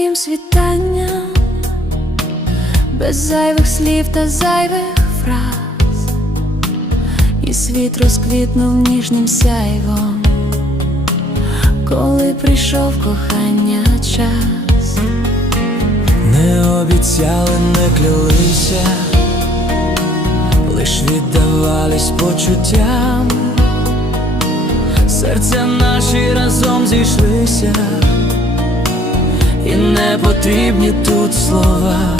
твоїм світанням, без зайвих слів та зайвих фраз, і світ розквітнув ніжнім сяйвом, коли прийшов кохання час. Не обіцяли, не клялися, лиш віддавались почуттям, серця наші разом зійшлися, і не потрібні тут слова.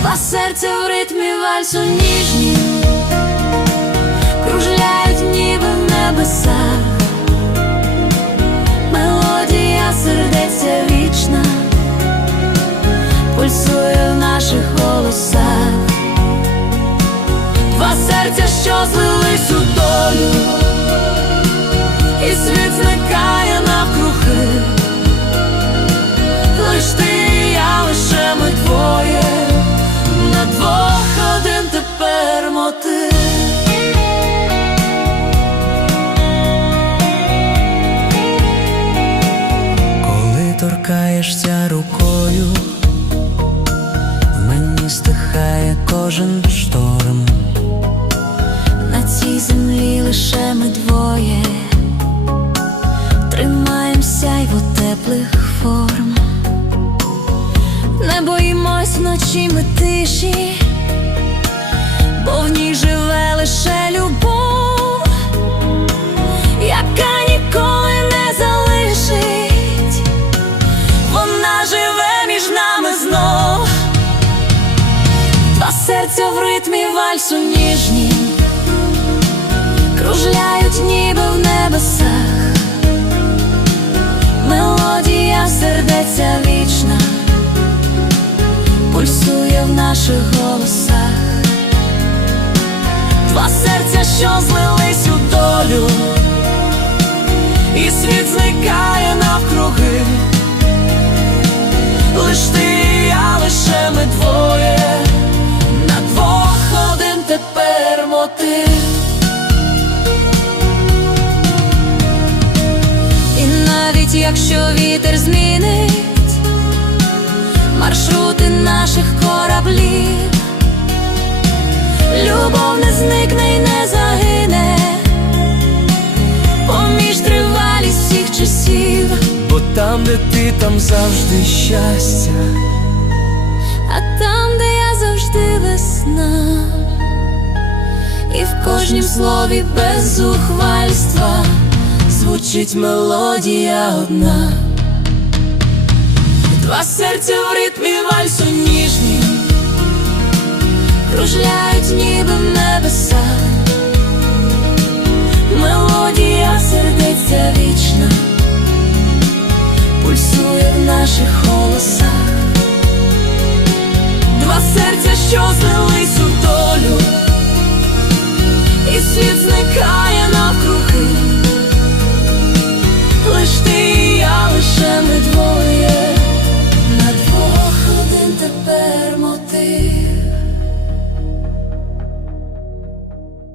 Два серця в ритмі вальсу ніжні, кружляють ніби в небесах, мелодія сердеця вічна, пульсує в наших кожен шторм. На цій землі лише ми двоє Тримаємося й в теплих форм Не боїмось вночі ми тиші, бо в ній живе лише Два в ритмі вальсу ніжні, кружляють ніби в небесах, мелодія сердеця вічна, пульсує в наших голосах, два серця, що злились у долю, і світ зникає навкруги. Лиш ти мотив. І навіть якщо вітер змінить маршрути наших кораблів, любов не зникне й не загине, поміж тривалість всіх часів. Бо там, де ти, там завжди щастя. А там, де я завжди весна, і в кожнім слові без зухвальства звучить мелодія одна, два серця в ритмі вальсу ніжні, кружляють ніби в небесах, мелодія сердеця вічна, пульсує в наших голосах. Два серця, що долю,